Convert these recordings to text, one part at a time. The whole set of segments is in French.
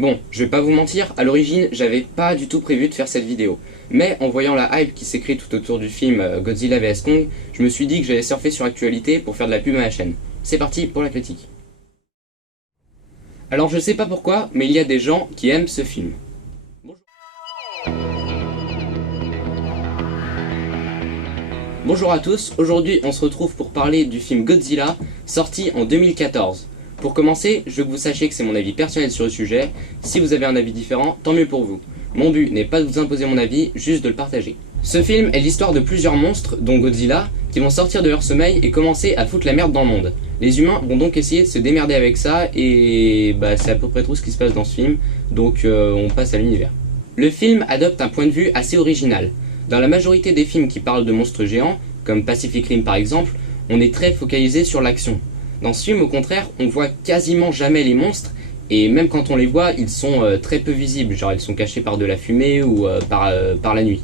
Bon, je vais pas vous mentir, à l'origine, j'avais pas du tout prévu de faire cette vidéo. Mais en voyant la hype qui s'est créée tout autour du film Godzilla vs Kong, je me suis dit que j'allais surfer sur l'actualité pour faire de la pub à ma chaîne. C'est parti pour la critique. Alors je sais pas pourquoi, mais il y a des gens qui aiment ce film. Bonjour à tous, aujourd'hui on se retrouve pour parler du film Godzilla, sorti en 2014. Pour commencer, je veux que vous sachiez que c'est mon avis personnel sur le sujet. Si vous avez un avis différent, tant mieux pour vous. Mon but n'est pas de vous imposer mon avis, juste de le partager. Ce film est l'histoire de plusieurs monstres, dont Godzilla, qui vont sortir de leur sommeil et commencer à foutre la merde dans le monde. Les humains vont donc essayer de se démerder avec ça, et c'est à peu près tout ce qui se passe dans ce film, donc on passe à l'univers. Le film adopte un point de vue assez original. Dans la majorité des films qui parlent de monstres géants, comme Pacific Rim par exemple, on est très focalisé sur l'action. Dans ce film, au contraire, on voit quasiment jamais les monstres, et même quand on les voit, ils sont très peu visibles, genre ils sont cachés par de la fumée ou par la nuit.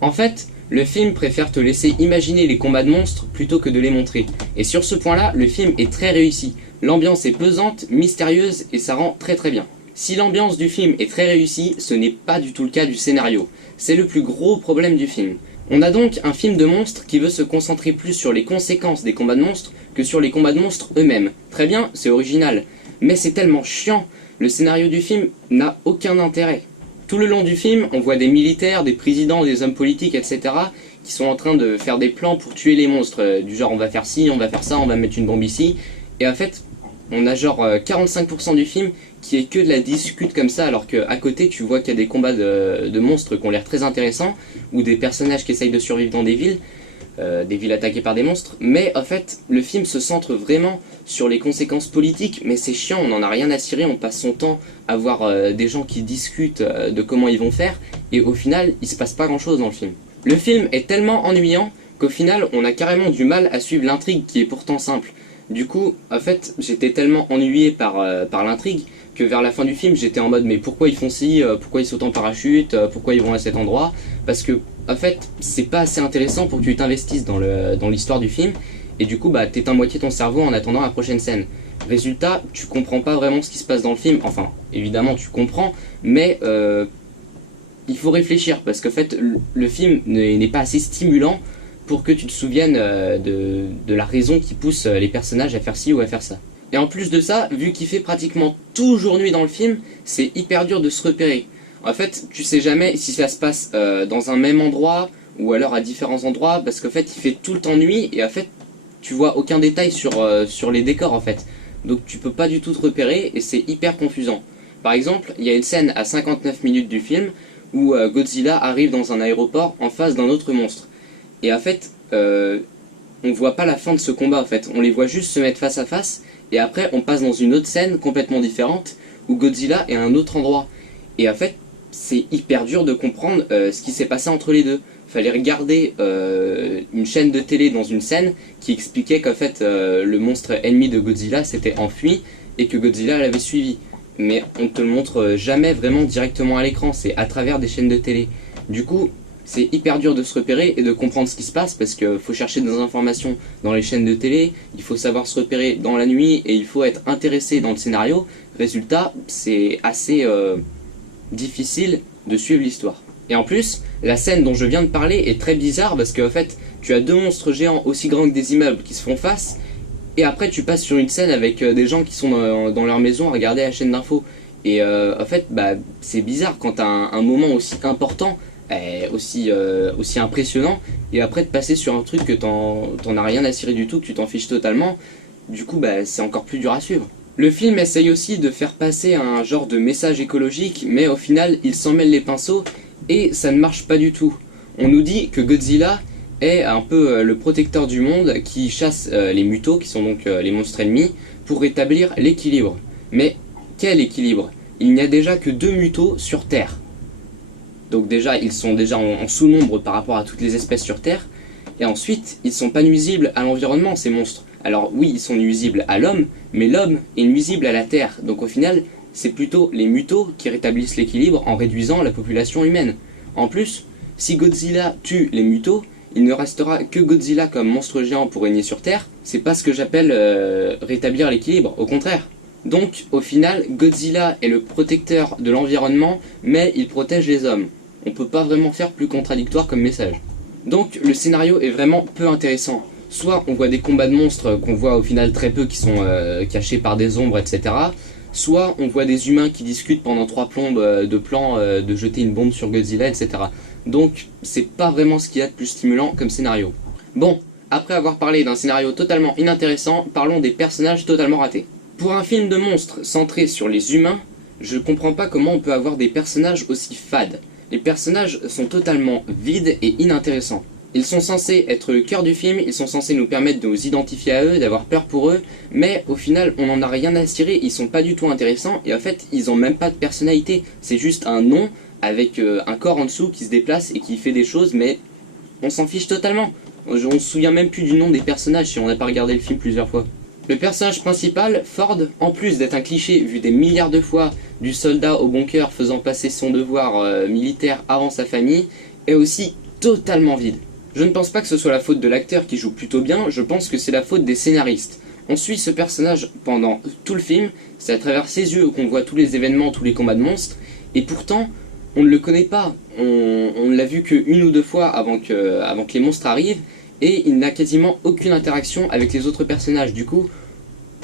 En fait, le film préfère te laisser imaginer les combats de monstres plutôt que de les montrer, et sur ce point-là, le film est très réussi. L'ambiance est pesante, mystérieuse, et ça rend très bien. Si l'ambiance du film est très réussie, ce n'est pas du tout le cas du scénario. C'est le plus gros problème du film. On a donc un film de monstres qui veut se concentrer plus sur les conséquences des combats de monstres que sur les combats de monstres eux-mêmes. Très bien, c'est original, mais c'est tellement chiant, le scénario du film n'a aucun intérêt. Tout le long du film, on voit des militaires, des présidents, des hommes politiques, etc. qui sont en train de faire des plans pour tuer les monstres, du genre on va faire ci, on va faire ça, on va mettre une bombe ici, et en fait, on a genre 45% du film qui est que de la discute comme ça, alors qu'à côté tu vois qu'il y a des combats de monstres qui ont l'air très intéressants, ou des personnages qui essayent de survivre dans des villes attaquées par des monstres, mais en fait le film se centre vraiment sur les conséquences politiques, mais c'est chiant, on n'en a rien à cirer, on passe son temps à voir des gens qui discutent de comment ils vont faire, et au final il se passe pas grand chose dans le film. Le film est tellement ennuyant qu'au final on a carrément du mal à suivre l'intrigue qui est pourtant simple. Du coup, en fait, j'étais tellement ennuyé par l'intrigue que vers la fin du film, j'étais en mode mais pourquoi ils font ci, pourquoi ils sautent en parachute, pourquoi ils vont à cet endroit, parce que en fait, c'est pas assez intéressant pour que tu t'investisses dans l'histoire du film, et du coup, t'éteins moitié ton cerveau en attendant la prochaine scène. Résultat, tu comprends pas vraiment ce qui se passe dans le film, enfin, évidemment tu comprends, mais il faut réfléchir, parce qu'en fait, le film n'est pas assez stimulant pour que tu te souviennes de la raison qui pousse les personnages à faire ci ou à faire ça. Et en plus de ça, vu qu'il fait pratiquement toujours nuit dans le film, c'est hyper dur de se repérer. En fait, tu sais jamais si ça se passe dans un même endroit ou alors à différents endroits, parce qu'en fait il fait tout le temps nuit et en fait tu vois aucun détail sur les décors en fait. Donc tu peux pas du tout te repérer et c'est hyper confusant. Par exemple, il y a une scène à 59 minutes du film où Godzilla arrive dans un aéroport en face d'un autre monstre. Et en fait, on voit pas la fin de ce combat en fait, on les voit juste se mettre face à face, et après on passe dans une autre scène complètement différente, où Godzilla est à un autre endroit. Et en fait, c'est hyper dur de comprendre ce qui s'est passé entre les deux. Fallait regarder une chaîne de télé dans une scène qui expliquait qu'en fait le monstre ennemi de Godzilla s'était enfui, et que Godzilla l'avait suivi. Mais on te le montre jamais vraiment directement à l'écran, c'est à travers des chaînes de télé. Du coup, c'est hyper dur de se repérer et de comprendre ce qui se passe parce qu'il faut chercher des informations dans les chaînes de télé, il faut savoir se repérer dans la nuit et il faut être intéressé dans le scénario. Résultat, c'est assez difficile de suivre l'histoire. Et en plus, la scène dont je viens de parler est très bizarre parce qu'en fait, tu as deux monstres géants aussi grands que des immeubles qui se font face, et après tu passes sur une scène avec des gens qui sont dans leur maison à regarder la chaîne d'infos. Et en fait, c'est bizarre quand tu as un moment aussi important, aussi impressionnant, et après de passer sur un truc que t'en as rien à cirer du tout, que tu t'en fiches totalement, du coup c'est encore plus dur à suivre. Le film essaye aussi de faire passer un genre de message écologique, mais au final il s'en mêle les pinceaux et ça ne marche pas du tout. On nous dit que Godzilla est un peu le protecteur du monde qui chasse les mutos, qui sont donc les monstres ennemis, pour rétablir l'équilibre. Mais quel équilibre? Il n'y a déjà que 2 mutos sur Terre. Donc déjà, ils sont déjà en sous-nombre par rapport à toutes les espèces sur Terre. Et ensuite, ils sont pas nuisibles à l'environnement, ces monstres. Alors oui, ils sont nuisibles à l'homme, mais l'homme est nuisible à la Terre. Donc au final, c'est plutôt les mutos qui rétablissent l'équilibre en réduisant la population humaine. En plus, si Godzilla tue les mutos, il ne restera que Godzilla comme monstre géant pour régner sur Terre. C'est pas ce que j'appelle rétablir l'équilibre, au contraire. Donc au final, Godzilla est le protecteur de l'environnement, mais il protège les hommes. On peut pas vraiment faire plus contradictoire comme message. Donc le scénario est vraiment peu intéressant. Soit on voit des combats de monstres qu'on voit au final très peu, qui sont cachés par des ombres, etc. Soit on voit des humains qui discutent pendant 3 plombes de plan de jeter une bombe sur Godzilla, etc. Donc c'est pas vraiment ce qu'il y a de plus stimulant comme scénario. Bon, après avoir parlé d'un scénario totalement inintéressant, parlons des personnages totalement ratés. Pour un film de monstres centré sur les humains, je comprends pas comment on peut avoir des personnages aussi fades. Les personnages sont totalement vides et inintéressants. Ils sont censés être le cœur du film, ils sont censés nous permettre de nous identifier à eux, d'avoir peur pour eux, mais au final on n'en a rien à cirer, ils sont pas du tout intéressants, et en fait ils ont même pas de personnalité. C'est juste un nom avec un corps en dessous qui se déplace et qui fait des choses, mais on s'en fiche totalement. On se souvient même plus du nom des personnages si on n'a pas regardé le film plusieurs fois. Le personnage principal, Ford, en plus d'être un cliché vu des milliards de fois du soldat au bon cœur faisant passer son devoir militaire avant sa famille, est aussi totalement vide. Je ne pense pas que ce soit la faute de l'acteur qui joue plutôt bien, je pense que c'est la faute des scénaristes. On suit ce personnage pendant tout le film, c'est à travers ses yeux qu'on voit tous les événements, tous les combats de monstres, et pourtant on ne le connaît pas, on ne l'a vu qu'une ou deux fois avant que les monstres arrivent, et il n'a quasiment aucune interaction avec les autres personnages, du coup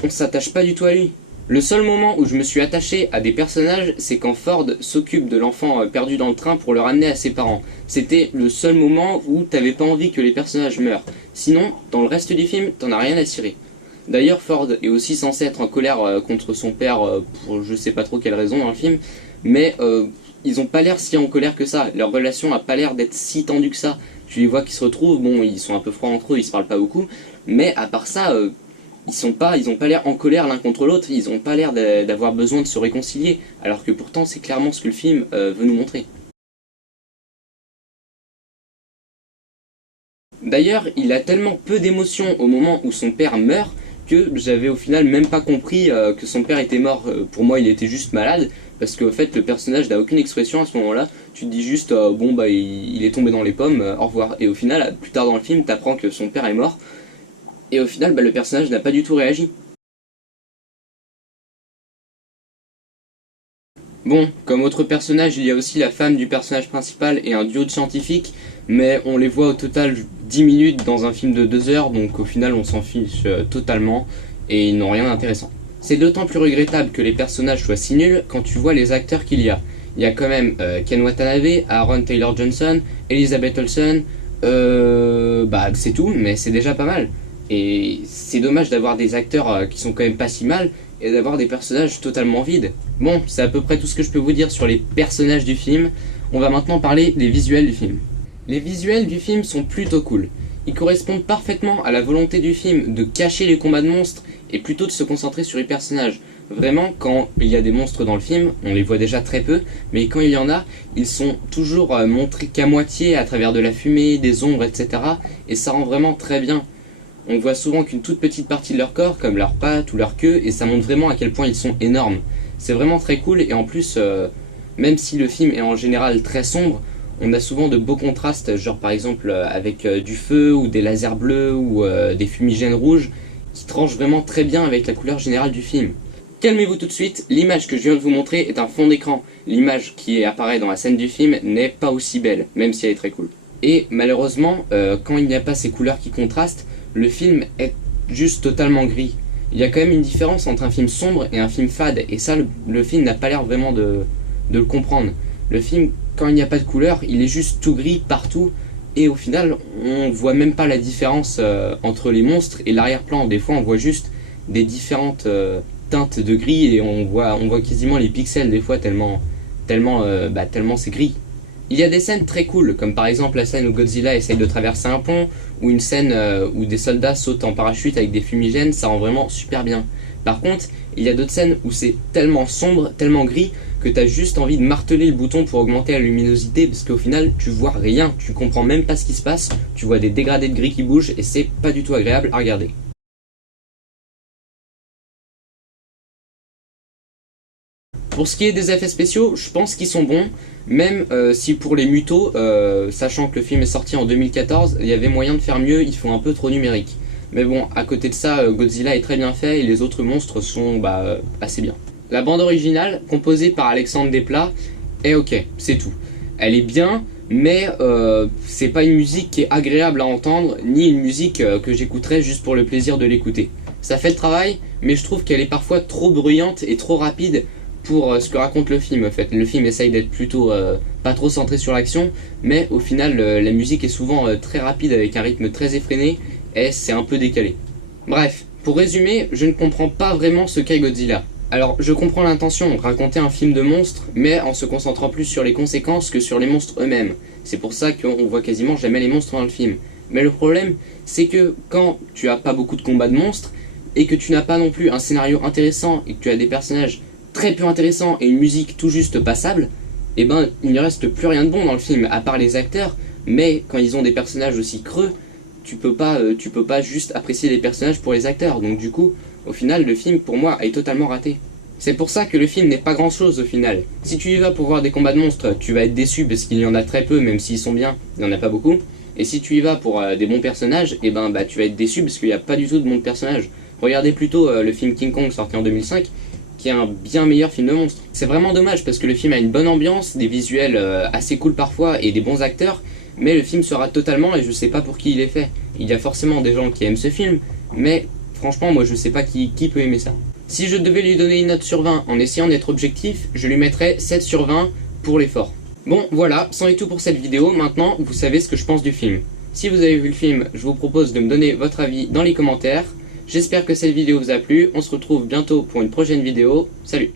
on s'attache pas du tout à lui. Le seul moment où je me suis attaché à des personnages, c'est quand Ford s'occupe de l'enfant perdu dans le train pour le ramener à ses parents. C'était le seul moment où t'avais pas envie que les personnages meurent. Sinon, dans le reste du film, t'en as rien à cirer. D'ailleurs, Ford est aussi censé être en colère contre son père pour je sais pas trop quelle raison dans le film, mais ils ont pas l'air si en colère que ça. Leur relation a pas l'air d'être si tendue que ça. Tu les vois qui se retrouvent, bon, ils sont un peu froids entre eux, ils se parlent pas beaucoup, mais à part ça... ils ont pas l'air en colère l'un contre l'autre, ils ont pas l'air d'avoir besoin de se réconcilier, alors que pourtant c'est clairement ce que le film veut nous montrer. D'ailleurs, il a tellement peu d'émotions au moment où son père meurt que j'avais au final même pas compris que son père était mort. Pour moi, il était juste malade, parce qu'en fait le personnage n'a aucune expression à ce moment-là. Tu te dis juste bon bah il est tombé dans les pommes, au revoir. Et au final, plus tard dans le film, t'apprends que son père est mort. Et au final, le personnage n'a pas du tout réagi. Bon, comme autre personnage, il y a aussi la femme du personnage principal et un duo de scientifiques, mais on les voit au total 10 minutes dans un film de 2 heures, donc au final on s'en fiche totalement, et ils n'ont rien d'intéressant. C'est d'autant plus regrettable que les personnages soient si nuls quand tu vois les acteurs qu'il y a. Il y a quand même Ken Watanabe, Aaron Taylor Johnson, Elizabeth Olsen, bah c'est tout, mais c'est déjà pas mal. Et c'est dommage d'avoir des acteurs qui sont quand même pas si mal et d'avoir des personnages totalement vides. Bon, c'est à peu près tout ce que je peux vous dire sur les personnages du film. On va maintenant parler des visuels du film. Les visuels du film sont plutôt cool. Ils correspondent parfaitement à la volonté du film de cacher les combats de monstres et plutôt de se concentrer sur les personnages. Vraiment, quand il y a des monstres dans le film, on les voit déjà très peu, mais quand il y en a, ils sont toujours montrés qu'à moitié à travers de la fumée, des ombres, etc. Et ça rend vraiment très bien. On voit souvent qu'une toute petite partie de leur corps, comme leurs pattes ou leur queue, et ça montre vraiment à quel point ils sont énormes. C'est vraiment très cool, et en plus, même si le film est en général très sombre, on a souvent de beaux contrastes, genre par exemple avec du feu, ou des lasers bleus, ou des fumigènes rouges, qui tranchent vraiment très bien avec la couleur générale du film. Calmez-vous tout de suite, l'image que je viens de vous montrer est un fond d'écran. L'image qui apparaît dans la scène du film n'est pas aussi belle, même si elle est très cool. Et malheureusement, quand il n'y a pas ces couleurs qui contrastent, le film est juste totalement gris. Il y a quand même une différence entre un film sombre et un film fade, et ça, le film n'a pas l'air vraiment de le comprendre. Le film, quand il n'y a pas de couleur, il est juste tout gris partout, et au final, on voit même pas la différence entre les monstres et l'arrière-plan. Des fois, on voit juste des différentes teintes de gris, et on voit quasiment les pixels des fois, tellement c'est gris. Il y a des scènes très cool, comme par exemple la scène où Godzilla essaye de traverser un pont, ou une scène où des soldats sautent en parachute avec des fumigènes, ça rend vraiment super bien. Par contre, il y a d'autres scènes où c'est tellement sombre, tellement gris, que t'as juste envie de marteler le bouton pour augmenter la luminosité, parce qu'au final, tu vois rien, tu comprends même pas ce qui se passe, tu vois des dégradés de gris qui bougent, et c'est pas du tout agréable à regarder. Pour ce qui est des effets spéciaux, je pense qu'ils sont bons, même si pour les mutos, sachant que le film est sorti en 2014, il y avait moyen de faire mieux, ils font un peu trop numérique. Mais bon, à côté de ça, Godzilla est très bien fait et les autres monstres sont assez bien. La bande originale, composée par Alexandre Desplat, est ok, c'est tout. Elle est bien, mais c'est pas une musique qui est agréable à entendre, ni une musique que j'écouterais juste pour le plaisir de l'écouter. Ça fait le travail, mais je trouve qu'elle est parfois trop bruyante et trop rapide pour ce que raconte le film en fait. Le film essaye d'être plutôt pas trop centré sur l'action, mais au final la musique est souvent très rapide avec un rythme très effréné et c'est un peu décalé. Bref, pour résumer, je ne comprends pas vraiment ce qu'est Godzilla. Alors je comprends l'intention, raconter un film de monstres, mais en se concentrant plus sur les conséquences que sur les monstres eux-mêmes. C'est pour ça qu'on voit quasiment jamais les monstres dans le film. Mais le problème, c'est que quand tu as pas beaucoup de combats de monstres, et que tu n'as pas non plus un scénario intéressant, et que tu as des personnages très peu intéressants et une musique tout juste passable, et ben il ne reste plus rien de bon dans le film, à part les acteurs, mais quand ils ont des personnages aussi creux, tu peux pas juste apprécier les personnages pour les acteurs, donc du coup, au final, le film pour moi est totalement raté. C'est pour ça que le film n'est pas grand chose au final. Si tu y vas pour voir des combats de monstres, tu vas être déçu parce qu'il y en a très peu, même s'ils sont bien, il n'y en a pas beaucoup. Et si tu y vas pour des bons personnages, et ben tu vas être déçu parce qu'il n'y a pas du tout de bons personnages. Regardez plutôt le film King Kong sorti en 2005, qui est un bien meilleur film de monstres. C'est vraiment dommage parce que le film a une bonne ambiance, des visuels assez cool parfois et des bons acteurs, mais le film se rate totalement et je sais pas pour qui il est fait. Il y a forcément des gens qui aiment ce film, mais franchement moi je sais pas qui peut aimer ça. Si je devais lui donner une note sur 20 en essayant d'être objectif, je lui mettrais 7 sur 20 pour l'effort. Bon voilà, c'en est tout pour cette vidéo, maintenant vous savez ce que je pense du film. Si vous avez vu le film, je vous propose de me donner votre avis dans les commentaires. J'espère que cette vidéo vous a plu, on se retrouve bientôt pour une prochaine vidéo, salut!